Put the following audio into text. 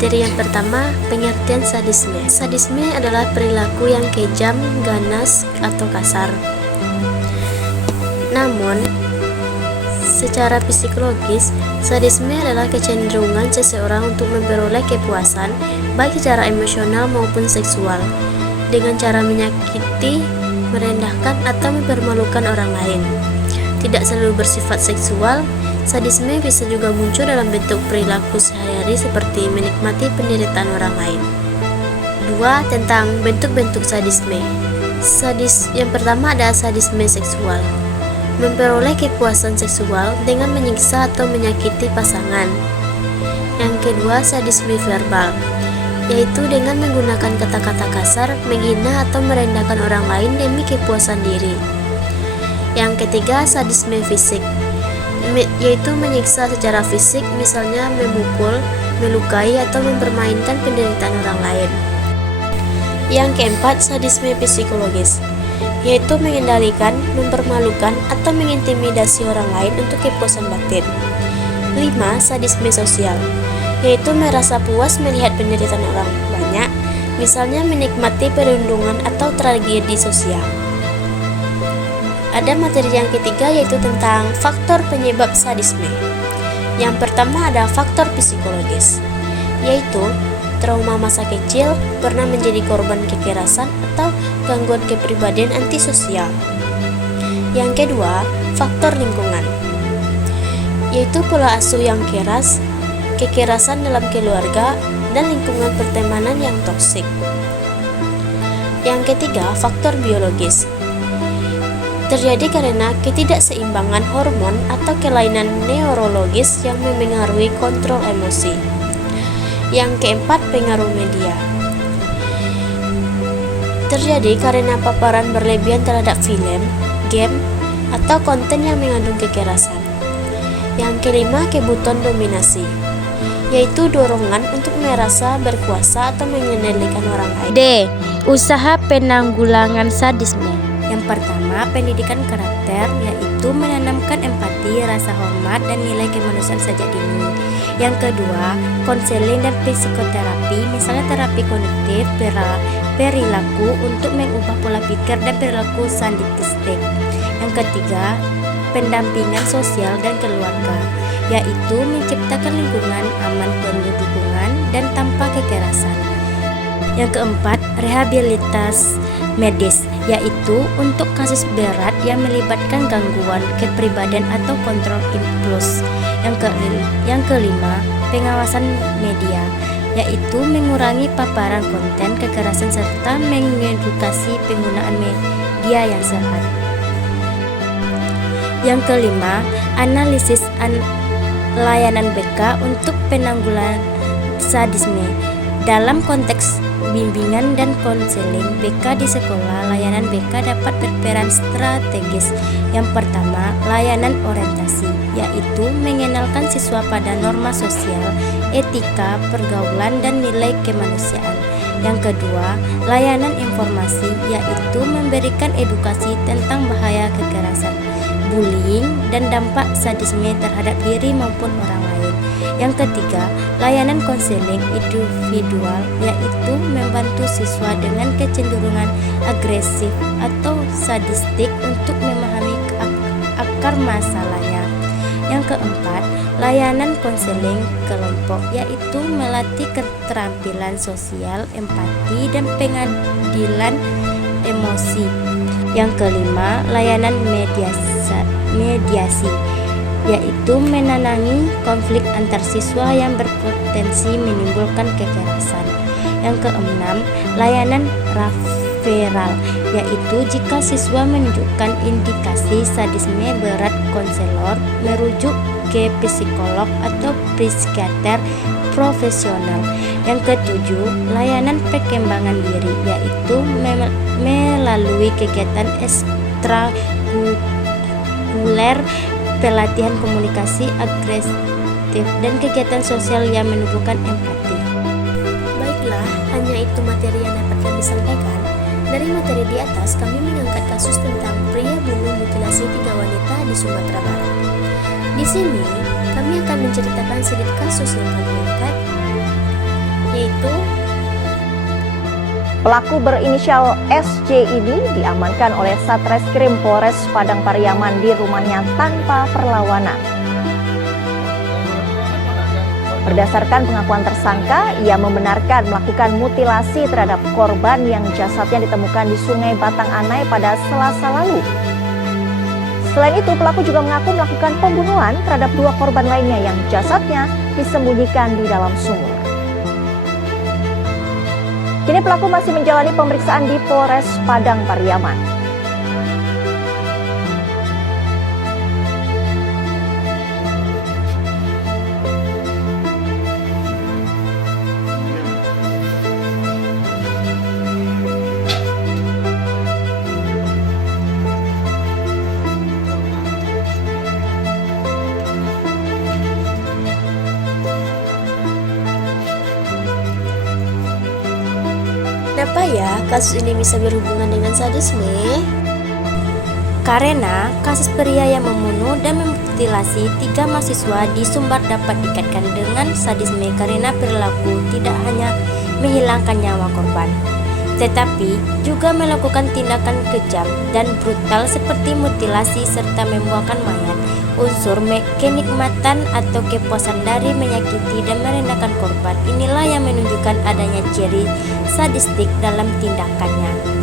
materi yang pertama, pengertian sadisme. Sadisme adalah perilaku yang kejam, ganas, atau kasar. Namun, secara psikologis, sadisme adalah kecenderungan seseorang untuk memperoleh kepuasan, baik secara emosional maupun seksual, dengan cara menyakiti, merendahkan, atau mempermalukan orang lain. Tidak selalu bersifat seksual, sadisme bisa juga muncul dalam bentuk perilaku sehari-hari seperti menikmati penderitaan orang lain. 2. Tentang bentuk-bentuk sadisme. Yang pertama ada sadisme seksual. Memperoleh kepuasan seksual dengan menyiksa atau menyakiti pasangan. Yang kedua, sadisme verbal, yaitu dengan menggunakan kata-kata kasar, menghina atau merendahkan orang lain demi kepuasan diri. Yang ketiga, sadisme fisik, yaitu menyiksa secara fisik, misalnya memukul, melukai, atau mempermainkan penderitaan orang lain. Yang keempat, sadisme psikologis, yaitu mengendalikan, mempermalukan, atau mengintimidasi orang lain untuk kepuasan batin. 5. Sadisme sosial, yaitu merasa puas melihat penderitaan orang banyak, misalnya menikmati perundungan atau tragedi sosial. Ada materi yang ketiga, yaitu tentang faktor penyebab sadisme. Yang pertama ada faktor psikologis, yaitu trauma masa kecil, pernah menjadi korban kekerasan atau gangguan kepribadian antisosial. Yang kedua, faktor lingkungan, yaitu pola asuh yang keras, kekerasan dalam keluarga, dan lingkungan pertemanan yang toksik. Yang ketiga, faktor biologis, terjadi karena ketidakseimbangan hormon atau kelainan neurologis yang memengaruhi kontrol emosi. Yang keempat, pengaruh media, terjadi karena paparan berlebihan terhadap film, game, atau konten yang mengandung kekerasan. Yang kelima, kebutuhan dominasi, yaitu dorongan untuk merasa berkuasa atau mengendalikan orang lain. D. Usaha penanggulangan sadisme. Yang pertama, pendidikan karakter, yaitu menanamkan empati, rasa hormat, dan nilai kemanusiaan sejak dini. Yang kedua, konseling dan psikoterapi, misalnya terapi kognitif, perilaku untuk mengubah pola pikir dan perilaku sadistik. Yang ketiga, pendampingan sosial dan keluarga, yaitu menciptakan lingkungan aman penuh dukungan dan tanpa kekerasan. Yang keempat, rehabilitas medis, yaitu untuk kasus berat yang melibatkan gangguan kepribadian atau kontrol impuls. Yang kelima, pengawasan media, yaitu mengurangi paparan konten kekerasan serta mengedukasi penggunaan media yang sehat. Yang kelima, analisis layanan BK untuk penanggulangan sadisme. Dalam konteks bimbingan dan konseling BK di sekolah, layanan BK dapat berperan strategis. Yang pertama, layanan orientasi, yaitu mengenalkan siswa pada norma sosial, etika, pergaulan, dan nilai kemanusiaan. Yang kedua, layanan informasi, yaitu memberikan edukasi tentang bahaya kekerasan, bullying, dan dampak sadisme terhadap diri maupun orang lain. Yang ketiga, layanan konseling individual, yaitu membantu siswa dengan kecenderungan agresif atau sadistik untuk memahami akar masalahnya. Yang keempat, layanan konseling kelompok, yaitu melatih keterampilan sosial, empati, dan pengadilan emosi. Yang kelima, layanan mediasi, yaitu menenangi konflik antar siswa yang berpotensi menimbulkan kekerasan. Yang keenam, layanan referral, yaitu jika siswa menunjukkan indikasi sadisme berat, konselor merujuk ke psikolog atau psikiater profesional. Yang ketujuh, layanan perkembangan diri, yaitu melalui kegiatan ekstrakurikuler, pelatihan komunikasi agresif, dan kegiatan sosial yang menumbuhkan empati. Baiklah, hanya itu materi yang dapat kami sampaikan. Dari materi di atas, kami mengangkat kasus tentang pria bunuh mutilasi 3 wanita di Sumatera Barat. Di sini, kami akan menceritakan sedikit kasus yang kami angkat. yaitu Pelaku berinisial SJ ini diamankan oleh Satreskrim Polres Padang Pariaman di rumahnya tanpa perlawanan. Berdasarkan pengakuan tersangka, ia membenarkan melakukan mutilasi terhadap korban yang jasadnya ditemukan di Sungai Batang Anai pada Selasa lalu. Selain itu, pelaku juga mengaku melakukan pembunuhan terhadap 2 korban lainnya yang jasadnya disembunyikan di dalam sumur. Kini pelaku masih menjalani pemeriksaan di Polres Padang Pariaman. kenapa ya kasus ini bisa berhubungan dengan sadisme? Karena kasus pria yang membunuh dan memutilasi 3 mahasiswa di Sumbar dapat dikaitkan dengan sadisme karena perilaku tidak hanya menghilangkan nyawa korban, tetapi juga melakukan tindakan kejam dan brutal seperti mutilasi serta membuangkan mayat. Unsur kenikmatan atau kepuasan dari menyakiti dan merendahkan korban inilah yang menunjukkan adanya ciri sadistik dalam tindakannya.